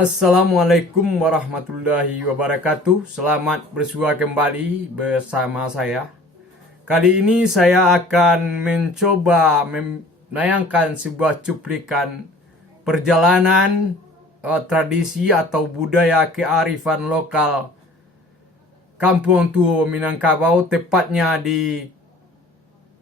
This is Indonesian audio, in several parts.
Assalamualaikum warahmatullahi wabarakatuh. Selamat bersua kembali bersama saya. Kali ini saya akan mencoba menayangkan sebuah cuplikan perjalanan tradisi atau budaya kearifan lokal Kampung Tuo Minangkabau, tepatnya di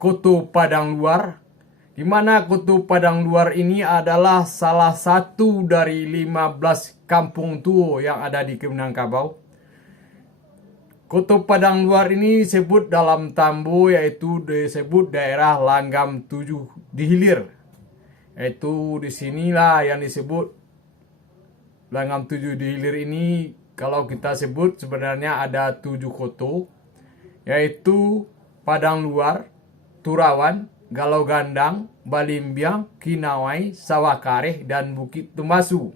Koto Padang Luar, di mana Koto Padang Luar ini adalah salah satu dari 15 kampung Tuo yang ada di Minangkabau. Koto Padang Luar ini disebut dalam Tambo, yaitu disebut daerah Langgam 7 di Hilir. Yaitu disinilah yang disebut Langgam 7 di Hilir ini. Kalau kita sebut sebenarnya ada 7 koto, yaitu Padang Luar, Turawan, Galau Gandang, Balimbiang, Kinawai, Sawakareh, dan Bukit Tumbasu.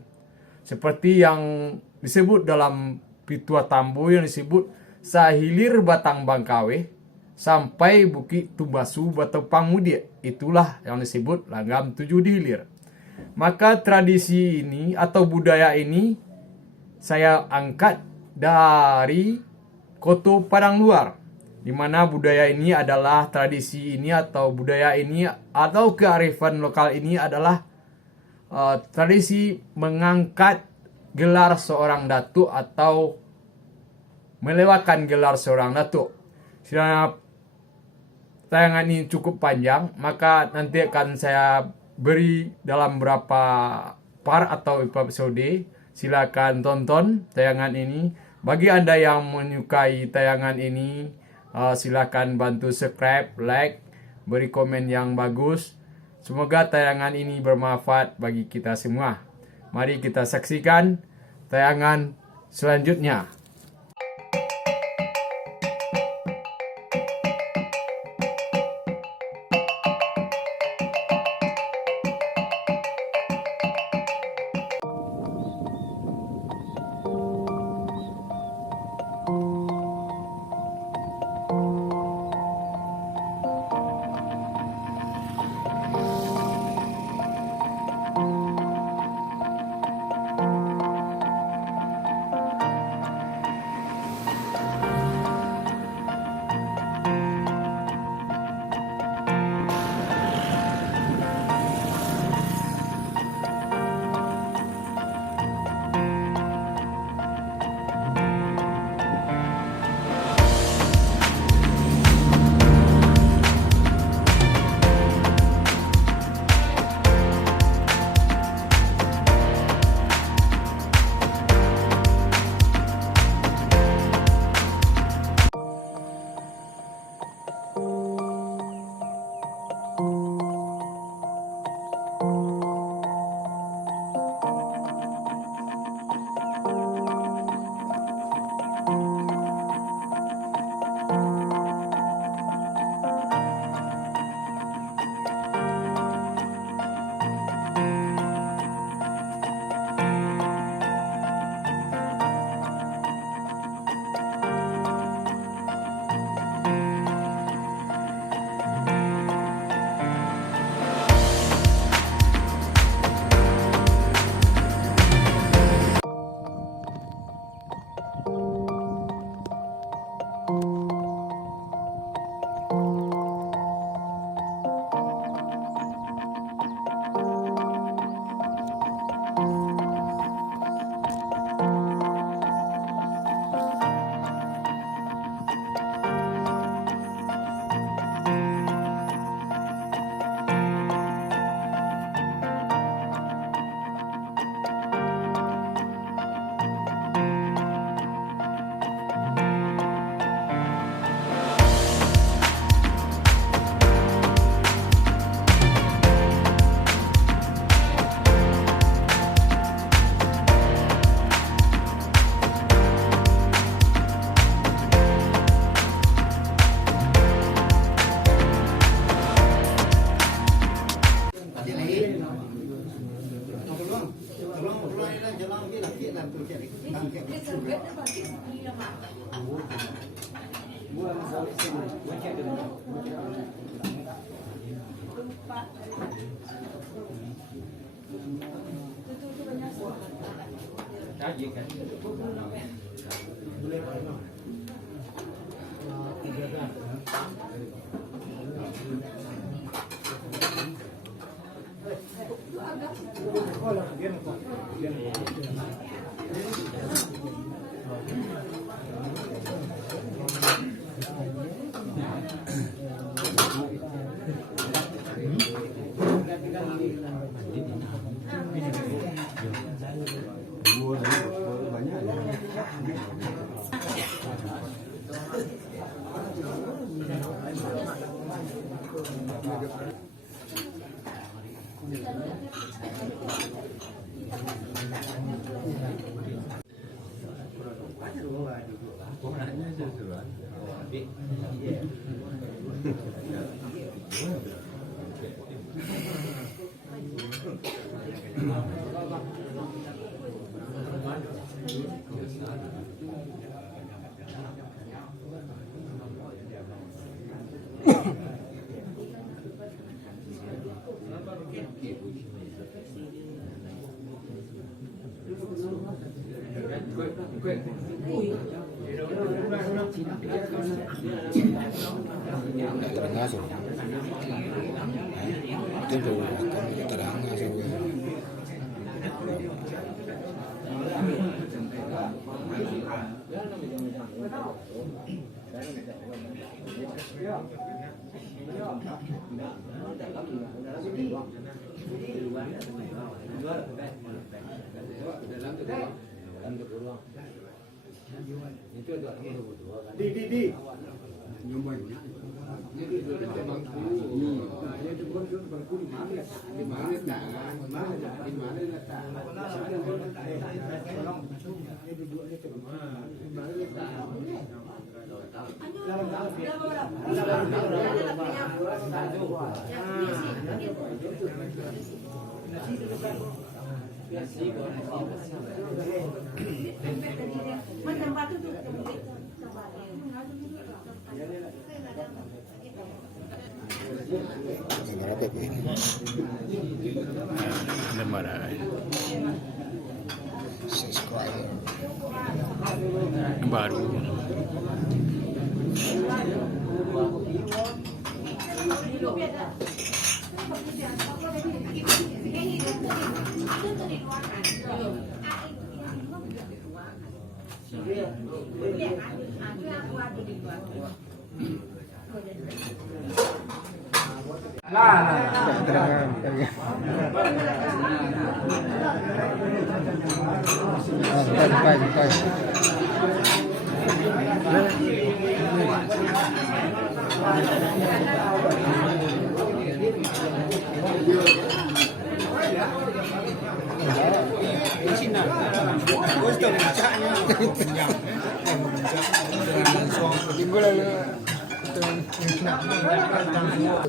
Seperti yang disebut dalam Pitua Tambo yang disebut Sahilir Batang Bangkawe sampai Bukit Tumbasu Batopang Mudia. Itulah yang disebut Langgam 7 di Hilir. Maka tradisi ini atau budaya ini saya angkat dari Koto Padang Luar, di mana budaya ini adalah tradisi ini atau budaya ini atau kearifan lokal ini adalah tradisi mengangkat gelar seorang datuk atau melewatkan gelar seorang datuk. Karena tayangan ini cukup panjang, maka nanti akan saya beri dalam beberapa part atau episode. Silakan tonton tayangan ini. Bagi Anda yang menyukai tayangan ini, silakan bantu subscribe, like, beri komen yang bagus. Semoga tayangan ini bermanfaat bagi kita semua. Mari kita saksikan tayangan selanjutnya. Terangnya itu dulu terangnya di berapa ini? Lembaran. subscribe Baru.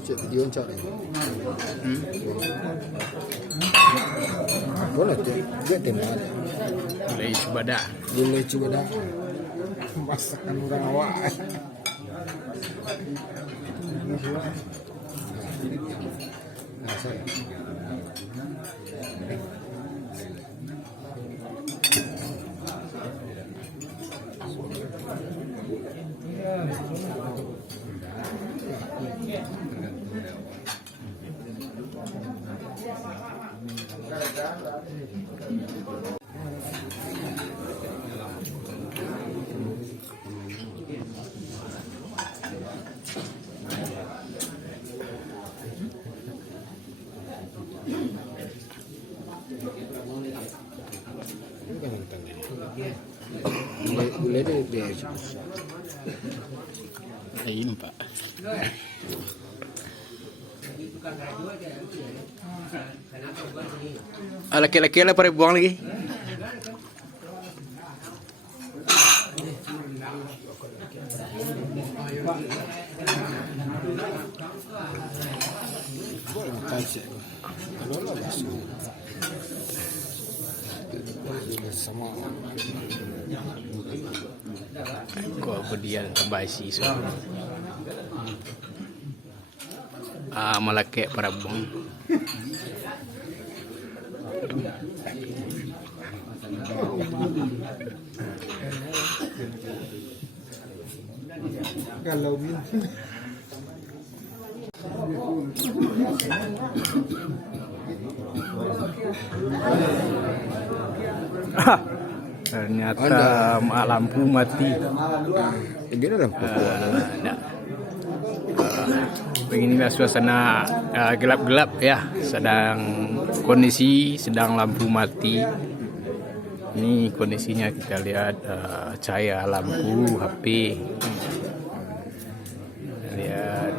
Video cari. Boleh juga teman. Mulai coba dah. Boleh coba dah. Masakan orang awak. Boleh dia. Ini Pak. Laki-laki lah pada buang lagi. Sama Kau berdiam terbasi semua. Malaki para buang. Kalau min. Ternyata lampu mati. Gini lampu. Beginilah suasana gelap-gelap ya, kondisi sedang lampu mati. Ini kondisinya kita lihat cahaya lampu HP. Lihat.